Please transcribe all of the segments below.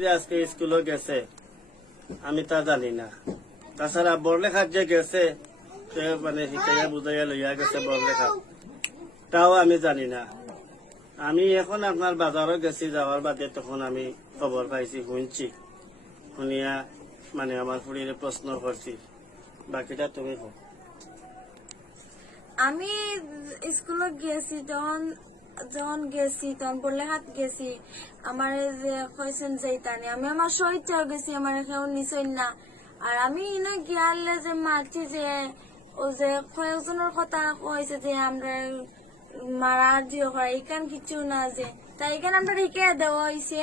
যে আজকে স্কুলে গেছে। আমি তা জানি না। তাছাড়া বড়লেখাত যে গেছে মানে শিকাইয়া বুঝাইয়া লইয়া গেছে বড়লেখাত তাও আমি জানি না। আমি এখন আপনার বাজারও গেছি, যাওয়ার বাদে তখন আমি খবর পাইছি, শুনছি। শুনিয়া মানে আমার ফুলিরে প্রশ্ন করছি, বাকিটা তুমি হোক আমি স্কুলে গেছি তখন যখন গেছি তখন পড়লেহাত গেছি আমার যে কইছেন যাইতানি আমি আমার সহিত গেছি আমার কেউ নিছই না। আর আমি না গিয়ালে যে মারছি যে, ও যে কয়েকজনের কথা কইছে যে আমরা মারা দিও করে এখান কিছু না যে। তাই এখানে আমরা রেখে দেওয়া হয়েছে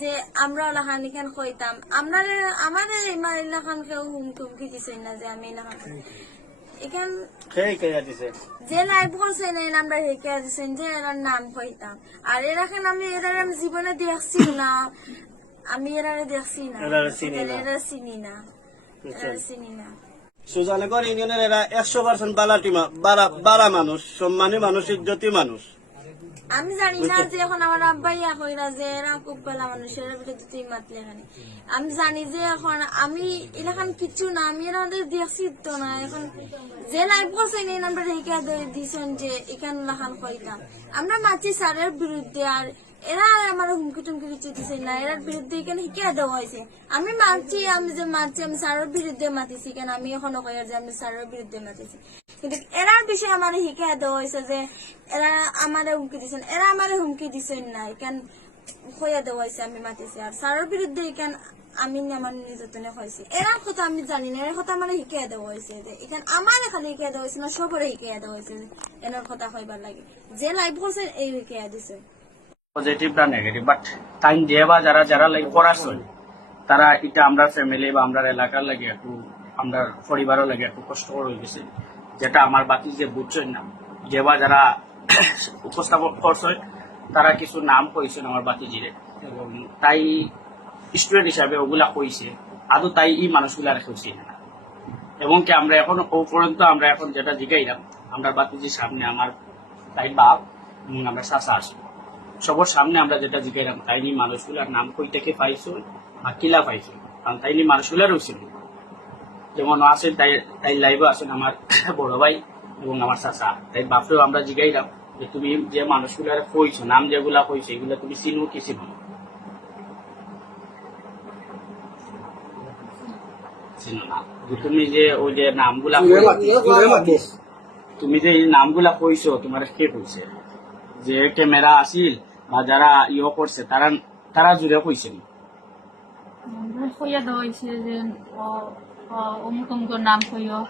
যে আমরা ওলাখান এখান কইতাম আমরা আমার আমার এলাকান কেউ হুমকি দিছে না যে আমি এলাকান এখান যে নাই করছে না আমরা হেকে দিছেন যে এরার নাম কইতাম। আর এরাকে আমি এরার আমি জীবনে দেখছি না। আমি এরারে দেখছি না। এরা চিনি না। চিনি না। সুজানগর ইউনিয়নের এরা একশো পার্সেন্ট বালা বারা মানুষ সম্মানী মানুষ ইজ্জতি মানুষ। আমি জানি না যে এখন আমার আব্বাই না যে এরা খুব বেলা মানুষের ভিতরে তুই মাতলে এখানে আমি জানি যে এখন আমি এলাকান কিছু না আমি এরা দেখছি তো না। এখন যে লাইভ করছে এই আমরা রেখে দিয়েছেন যে এখান লাখান কইতাম আমরা মাছি স্যারের বিরুদ্ধে আর এরা আমার হুমকি টুমকি কিছু দিছে না, এরার বিরুদ্ধে এখানে শিখিয়ে দেওয়া হয়েছে? আমি মানছি আমি যে মানছি আমি স্যারের বিরুদ্ধে মাতিছি কেন? আমি এখনও কই যে আমি স্যারের বিরুদ্ধে মাতিছি। কিন্তু এরার বিষয়ে আমার শিখিয়ে দেওয়া হয়েছে যে এরা আমারে হুমকি দিছেন এরা আমারে হুমকি দিছেন না এখান হইয়া দেওয়া হয়েছে আমি মাতিছি? আর স্যারের বিরুদ্ধে এখান আমি আমার নির্যাতনে হয়েছে? এরার কথা আমি জানি না এর কথা আমার শিখিয়ে দেওয়া হয়েছে যে, এখান আমার খালি শিখিয়ে দেওয়া হয়েছে না সবরে শিখিয়ে দেওয়া হয়েছে এনার কথা হইবার লাগে। যে লাইভ করছে এই শিখিয়ে দিছে। পজিটিভ না নেগেটিভ বাট টাইম দিয়ে বা যারা যারা লাগে পড়াশোনা তারা এটা আমরা ফ্যামিলি বা আমরা এলাকার লাগে একটু, আমরা পরিবারের লাগে একটু কষ্ট হয়ে গেছে। যেটা আমার বাকি যে বুঝছেন না যে যারা উপস্থাপন করছে, তারা কিছু নাম কইছেন আমার বাতি জিরে এবং তাই স্টুডেন্ট হিসাবে ওগুলা কইছে, আদৌ তাই এই মানুষগুলা রেখেছি না। এবং কি আমরা এখন ও পর্যন্ত আমরা এখন যেটা জিগাইলাম, আমরা বাতিজির সামনে আমার তাই বাপ এবং আমরা চাষা আসব সবার সামনে আমরা যেটা জিজ্ঞাসা তাইনি মানুষগুলার নাম কই থেকে পাইছো। বা কিলা পাইছো কারণ তাইনি মানুষগুলা রয়েছিল যেমন আছেন তাই তাই লাইভে আছেন আমার বড় ভাই এবং আমার চাচা। তাই বাপরেও আমরা জিগাইলাম যে তুমি যে মানুষগুলার কইছো নাম যেগুলা কইছো এগুলা তুমি চিনো কি চিনো তুমি যে ওই যে নামগুলা তুমি যে এই নামগুলা কইছো তোমার কে কইছে? যে ক্যামেরা আসিল বা যারা ইয়ে করছে তারা তারা জুড়ে কইছে কইয়া দেওয়া হয়েছে যে ও- ও- অমুক অমুক নাম কইও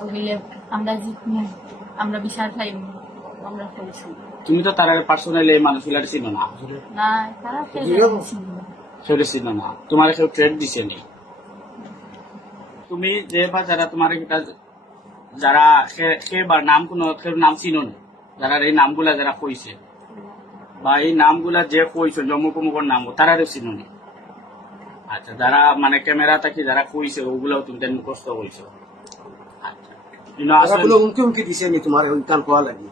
ওগুলো আমরা জিতমু আমরা বিচার খাইব আমরা কইছি। তুমি তো তারা পার্সোনালি মানুষগুলার চিনো না? না তারা সেটা চিনো না। তোমার কেউ ট্রেড দিছে নি? তুমি যে বা যারা তোমার এটা যারা সে- সে বা নাম কোনো নাম চিনো না? যারা এই নামগুলা যারা কইছে। বা এই নামগুলা যে কইছে অমুকর নাম তারা চিনো নি আচ্ছা যারা মানে ক্যামেরা থাকি যারা কইছে ওগুলাও তুমি তাই মুখস্থ কইছো। আচ্ছা হুমকি হুমকি দিছে নি তোমার ওই কান কোয়া লাগি।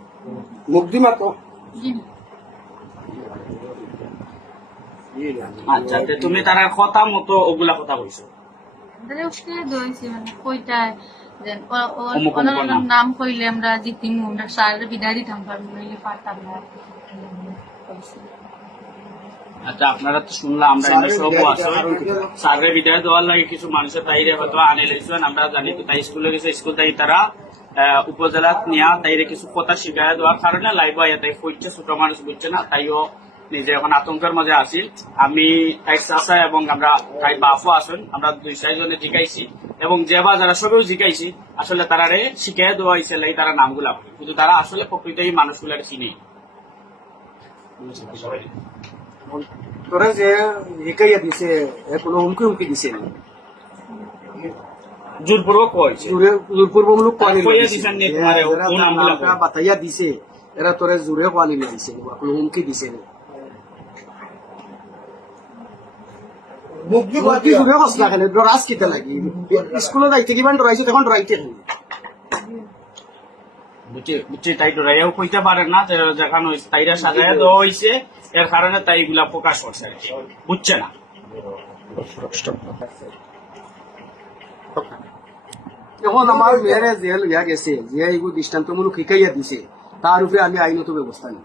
মুখ দি মাত্র আচ্ছা তুমি তারা কথা মতো ওগুলা কথা কইছো। দইছি মানে কইটা নাম। কইলে আমরা জিতিম আমরা সার বিদায় দিতাম নইলে পারতাম না। আচ্ছা আপনারা তো শুনলাম আমরা এনে সব আছে। স্যারের বিদায় দেওয়ার লাগে কিছু মানুষের তাইরে হয়তো আনে লেছেন আমরা জানি তো তাই স্কুলে গেছে স্কুল তাই তারা আহ, উপজেলাত নিয়া তাইরে কিছু কথা শিখাই দেওয়ার কারণে লাইভ আইয়া তাই কইছে ছোট মানুষ বুঝছে না তাইও নিজে এখন আতঙ্কের মাঝে আছি। আমি তাই চাষা এবং আমরা তাই বাপও আসুন আমরা দুই চারজনে জিগাইছি। এবং যে বা যারা সবেও জিগাইছি আসলে তারারে শিখাই দেওয়া হয়েছে লাই তারা নামগুলা কিন্তু তারা আসলে প্রকৃতই মানুষগুলার চিনি। তোরা যে শিকাইয়া দিছে কোনো হুমকি হুমকি দিছে জোরপূর্বক কয়েছে জোরে জোরপূর্বমূলক কোয়ালি কইয়া দিছেন নি? তোমারে, ও নামগুলা কই? বাতাইয়া দিছে এরা তোরে জোরে কোয়ালি দিছে কোনো হুমকি দিছে নি। মুক্তি জোরে কস না খালি ডরাস কিতে লাগি? স্কুলে যাইতে কিমান ডরাইছে তখন ডরাইতে খালি বুঝছে বুঝছে তাই ডরাইয়াও কইতে পারে না যেখানে তাইরা সাজাইয়া দেওয়া হয়েছে এর কারণে তাই এগুলা প্রকাশ করছে আর কি বুঝছে না? এখন আমার মেয়েরে জেল গেছে যে দৃষ্টান্তমূলক শিকাইয়া দিছে তার উপরে আমি আইনত ব্যবস্থা নিই